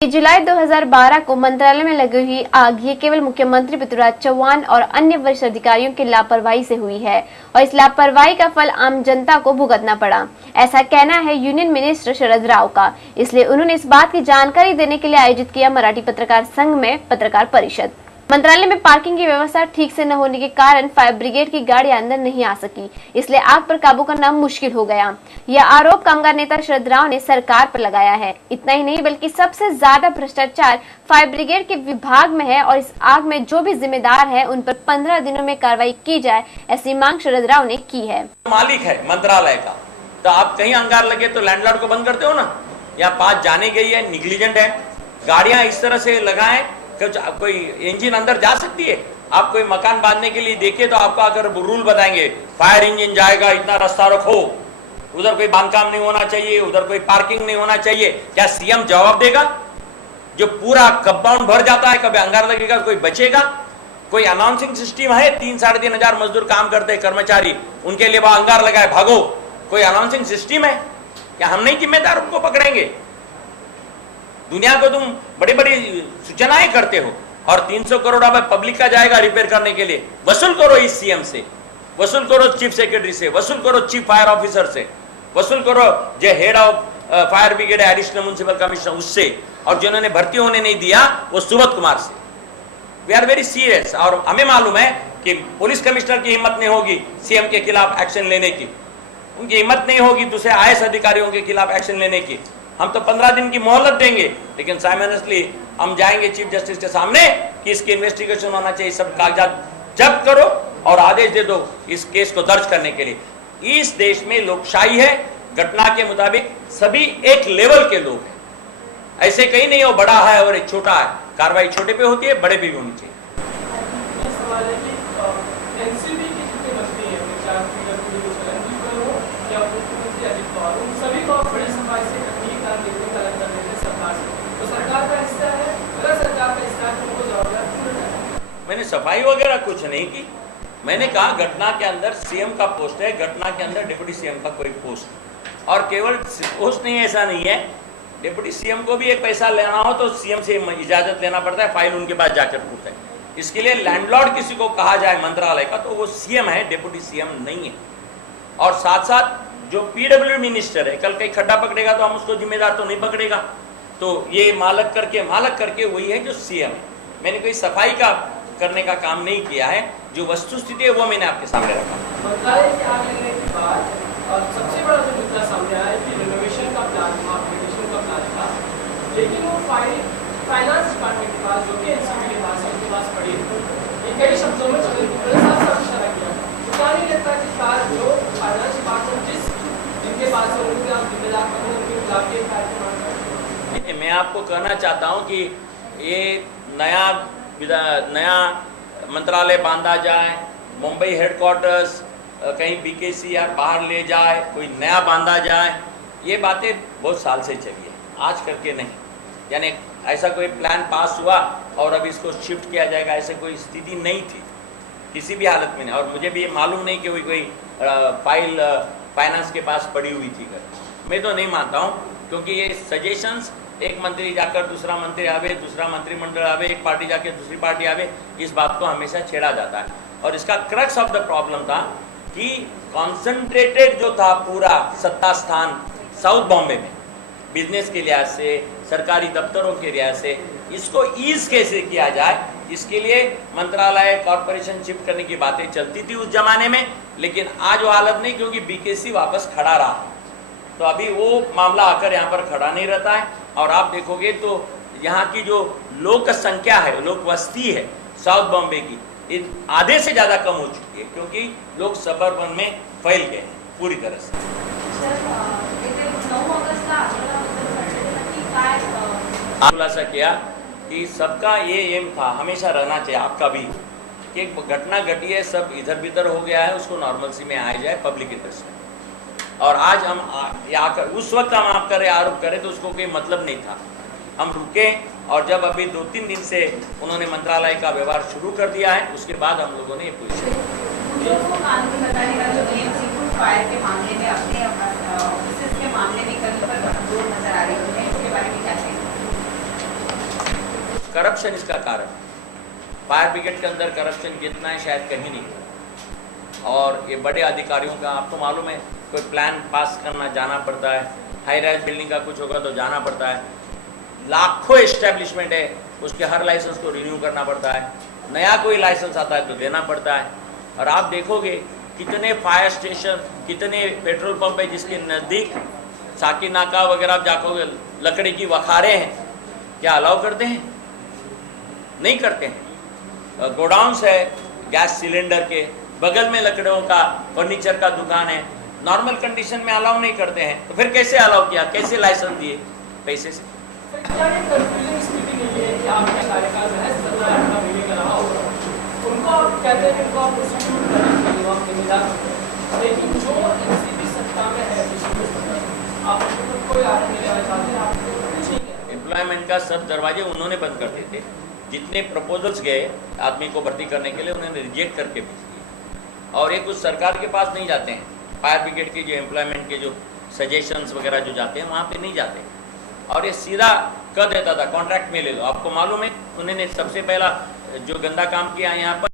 जुलाई 2012 को मंत्रालय में लगी हुई आग ये केवल मुख्यमंत्री पृथ्वीराज चौहान और अन्य वरिष्ठ अधिकारियों की लापरवाही से हुई है और इस लापरवाही का फल आम जनता को भुगतना पड़ा। ऐसा कहना है यूनियन मिनिस्टर शरद राव का। इसलिए उन्होंने इस बात की जानकारी देने के लिए आयोजित किया मराठी पत्रकार संघ में पत्रकार परिषद। मंत्रालय में पार्किंग की व्यवस्था ठीक से न होने के कारण फायर ब्रिगेड की गाड़ी अंदर नहीं आ सकी, इसलिए आग पर काबू करना मुश्किल हो गया। यह आरोप कामगार नेता शरद राव ने सरकार पर लगाया है। इतना ही नहीं बल्कि सबसे ज्यादा भ्रष्टाचार फायर ब्रिगेड के विभाग में है और इस आग में जो भी जिम्मेदार है उन पर 15 दिनों में कार्रवाई की जाए, ऐसी मांग शरद राव ने की है। मालिक है मंत्रालय का, तो आप कहीं अंगार लगे तो लैंडलॉर्ड को बंद करते हो ना, या पास जाने गई है, निग्लिजेंट है, गाड़ियां इस तरह से लगाएं, कोई इंजन अंदर जा सकती है। आप कोई मकान बांधने के लिए देखिए तो आपको अगर रूल बताएंगे फायर इंजन जाएगा, इतना रास्ता रखो, उधर कोई बांधकाम नहीं होना चाहिए, उधर कोई पार्किंग नहीं होना चाहिए, क्या सीएम जवाब देगा? जो पूरा कंपाउंड भर जाता है, कभी अंगार लगेगा, कोई बचेगा? कोई अनाउंसिंग सिस्टम है? 3-3.5 हजार मजदूर काम करते हैं, कर्मचारी, उनके लिए वह अंगार लगाए भागो, कोई अनाउंसिंग सिस्टम है? क्या हम नहीं जिम्मेदार उनको पकड़ेंगे? दुनिया को तुम बड़ी बड़ी सूचनाएं करते हो और 300 करोड़ रुपए पब्लिक का जाएगा रिपेयर करने के लिए। वसूल करो इस सीएम से, वसूल करो चीफ सेक्रेटरी से, वसूल करो चीफ फायर ऑफिसर से, वसूल करो जो head of fire brigade additional municipal commissioner उससे, और जिन्होंने भर्ती होने नहीं दिया वो सुबोध कुमार से। We are very serious. और हमें मालूम है कि पुलिस कमिश्नर की हिम्मत नहीं होगी सीएम के खिलाफ एक्शन लेने की, उनकी हिम्मत नहीं होगी दूसरे आईएएस अधिकारियों के खिलाफ एक्शन लेने की। हम तो 15 दिन की मोहलत देंगे, लेकिन साइमल्टेनियसली हम जाएंगे चीफ जस्टिस के सामने कि इसकी इन्वेस्टिगेशन होना चाहिए, सब कागजात जब्त करो और आदेश दे दो इस केस को दर्ज करने के लिए। इस देश में लोकशाही है, घटना के मुताबिक सभी एक लेवल के लोग हैं, ऐसे कहीं नहीं हो बड़ा है और एक छोटा है, कार्रवाई छोटे पे होती है, बड़े पे भी होनी चाहिए। मैंने सफाई वगैरह कुछ नहीं की। मैंने कहा घटना के अंदर सीएम का पोस्ट है, घटना के अंदर डिप्टी सीएम का कोई पोस्ट, और केवल पोस्ट नहीं, ऐसा नहीं है, डिप्टी सीएम को भी एक पैसा लेना हो तो सीएम से इजाजत लेना पड़ता है, फाइल उनके पास जाकर पूछता है। इसके लिए लैंडलॉर्ड किसी को कहा जाए मंत्रालय का तो वो सीएम है, डिप्टी सीएम नहीं है। और साथ साथ जो पीडब्ल्यू मिनिस्टर है, कल कहीं खड्डा पकड़ेगा तो हम उसको जिम्मेदार तो नहीं पकड़ेगा, तो ये मालक करके वही है जो सीएम है। मैंने कोई सफाई का करने का काम नहीं किया है, जो वस्तुस्थिति है वो मैंने आपके सामने रखा। मंत्रालय की आग लगने के बाद सबसे बड़ा जो मुद्दा सामने आया है कि रिनोवेशन का प्लान था, अपग्रेडेशन का प्लान था, लेकिन वो फाइनेंस डिपार्टमेंट के पास, जो कि एनसीबी के पास है, उनके पास पड़ी है। कई शब्दों में साफ इशारा किया, तो क्या नहीं लगता कि कार जो फाइनेंस डिपार्टमेंट जिनके पास है उनके आप जिम्मेदार बने, उनके खिलाफ ये कार्य। मैं आपको कहना चाहता हूँ कि ये नया मंत्रालय बांधा जाए, मुंबई हेडक्वार्टर्स कहीं बीकेसी या बाहर ले जाए, कोई नया बांधा जाए, ये बातें बहुत साल से चली है, आज करके नहीं। यानी ऐसा कोई प्लान पास हुआ और अब इसको शिफ्ट किया जाएगा, ऐसे कोई स्थिति नहीं थी किसी भी हालत में नहीं। और मुझे भी मालूम नहीं कि कोई फाइल फाइनेंस के पास पड़ी हुई थी। मैं तो नहीं मानता हूँ, क्योंकि ये सजेशंस, एक मंत्री जाकर दूसरा मंत्री आवे, दूसरा मंत्रिमंडल आवे, एक पार्टी जाके दूसरी पार्टी आवे, इस बात को हमेशा छेड़ा जाता है। और इसका क्रक्स ऑफ द प्रॉब्लम था कि कॉन्सेंट्रेटेड जो था पूरा सत्ता स्थान साउथ बॉम्बे में, बिजनेस के लिहाज से, सरकारी दफ्तरों के लिहाज से, इसको ईज कैसे किया जाए, इसके लिए मंत्रालय कॉरपोरेशन शिफ्ट करने की बातें चलती थी उस जमाने में, लेकिन आज वो हालत नहीं, क्योंकि बीकेसी वापस खड़ा रहा, तो अभी वो मामला आकर यहाँ पर खड़ा नहीं रहता है। और आप देखोगे तो यहाँ की जो लोक संख्या है, लोक वस्ती है साउथ बॉम्बे की, आधे से ज़्यादा कम हो चुकी है, क्योंकि लोग सबर्बन में फैल गए हैं पूरी तरह से। खुलासा किया कि सबका ये एम था, हमेशा रहना चाहिए आपका भी, कि एक घटना घटी है, सब इधर भीतर हो गया है, उसको नॉर्मलसी में आ जाए पब्लिक इंटरेस्ट में। और आज हम उस वक्त हम आप करें आरोप करें तो उसको कोई मतलब नहीं था। हम रुके, और जब अभी 2-3 दिन से उन्होंने मंत्रालय का व्यवहार शुरू कर दिया है, उसके बाद हम लोगों ने ये पोजीशन करप्शन इसका कारण। फायर ब्रिगेड के अंदर करप्शन जितना है शायद कहीं नहीं। और ये बड़े अधिकारियों का आपको मालूम है, कोई प्लान पास करना जाना पड़ता है, हाई राइज बिल्डिंग का कुछ होगा तो जाना पड़ता है, लाखों एस्टेब्लिशमेंट है, उसके हर लाइसेंस को रिन्यू करना पड़ता है, नया कोई लाइसेंस आता है तो देना पड़ता है। और आप देखोगे कितने फायर स्टेशन, कितने पेट्रोल पंप है जिसके नज़दीक साकी नाका वगैरह आप जाकोगे लकड़ी की वखारे हैं, क्या अलाउ करते हैं? नहीं करते हैं। गोडाउन्स है गैस सिलेंडर के बगल में, लकड़ियों का फर्नीचर का दुकान है, नॉर्मल कंडीशन में अलाउ नहीं करते हैं, तो फिर कैसे अलाउ किया, कैसे लाइसेंस दिए? पैसे से। क्या ये कंफ्यूजिंग स्थिति नहीं है कि आपका कार्यकाल जो है 17-18 महीने का रहा होगा, उनको आप कहते हैं कि उनको आप प्रोसिक्यूट करने के लिए आप जिम्मेदार होते हैं, लेकिन जो एनसीपी सत्ता में है आप उनको कोई आगे नहीं लेना चाहते, आपको कुछ नहीं कहते। एम्प्लॉयमेंट का सब दरवाजे उन्होंने बंद कर दिए थे। जितने प्रपोजल्स गए आदमी को भर्ती करने के लिए उन्होंने रिजेक्ट करके भेज दिए। और ये कुछ सरकार के पास नहीं जाते हैं, फायर ब्रिगेड के जो एम्प्लॉयमेंट के जो सजेशंस वगैरह जो जाते हैं वहाँ पे नहीं जाते, और ये सीधा कर देता था कॉन्ट्रैक्ट में ले लो। आपको मालूम है उन्होंने सबसे पहला जो गंदा काम किया यहाँ पर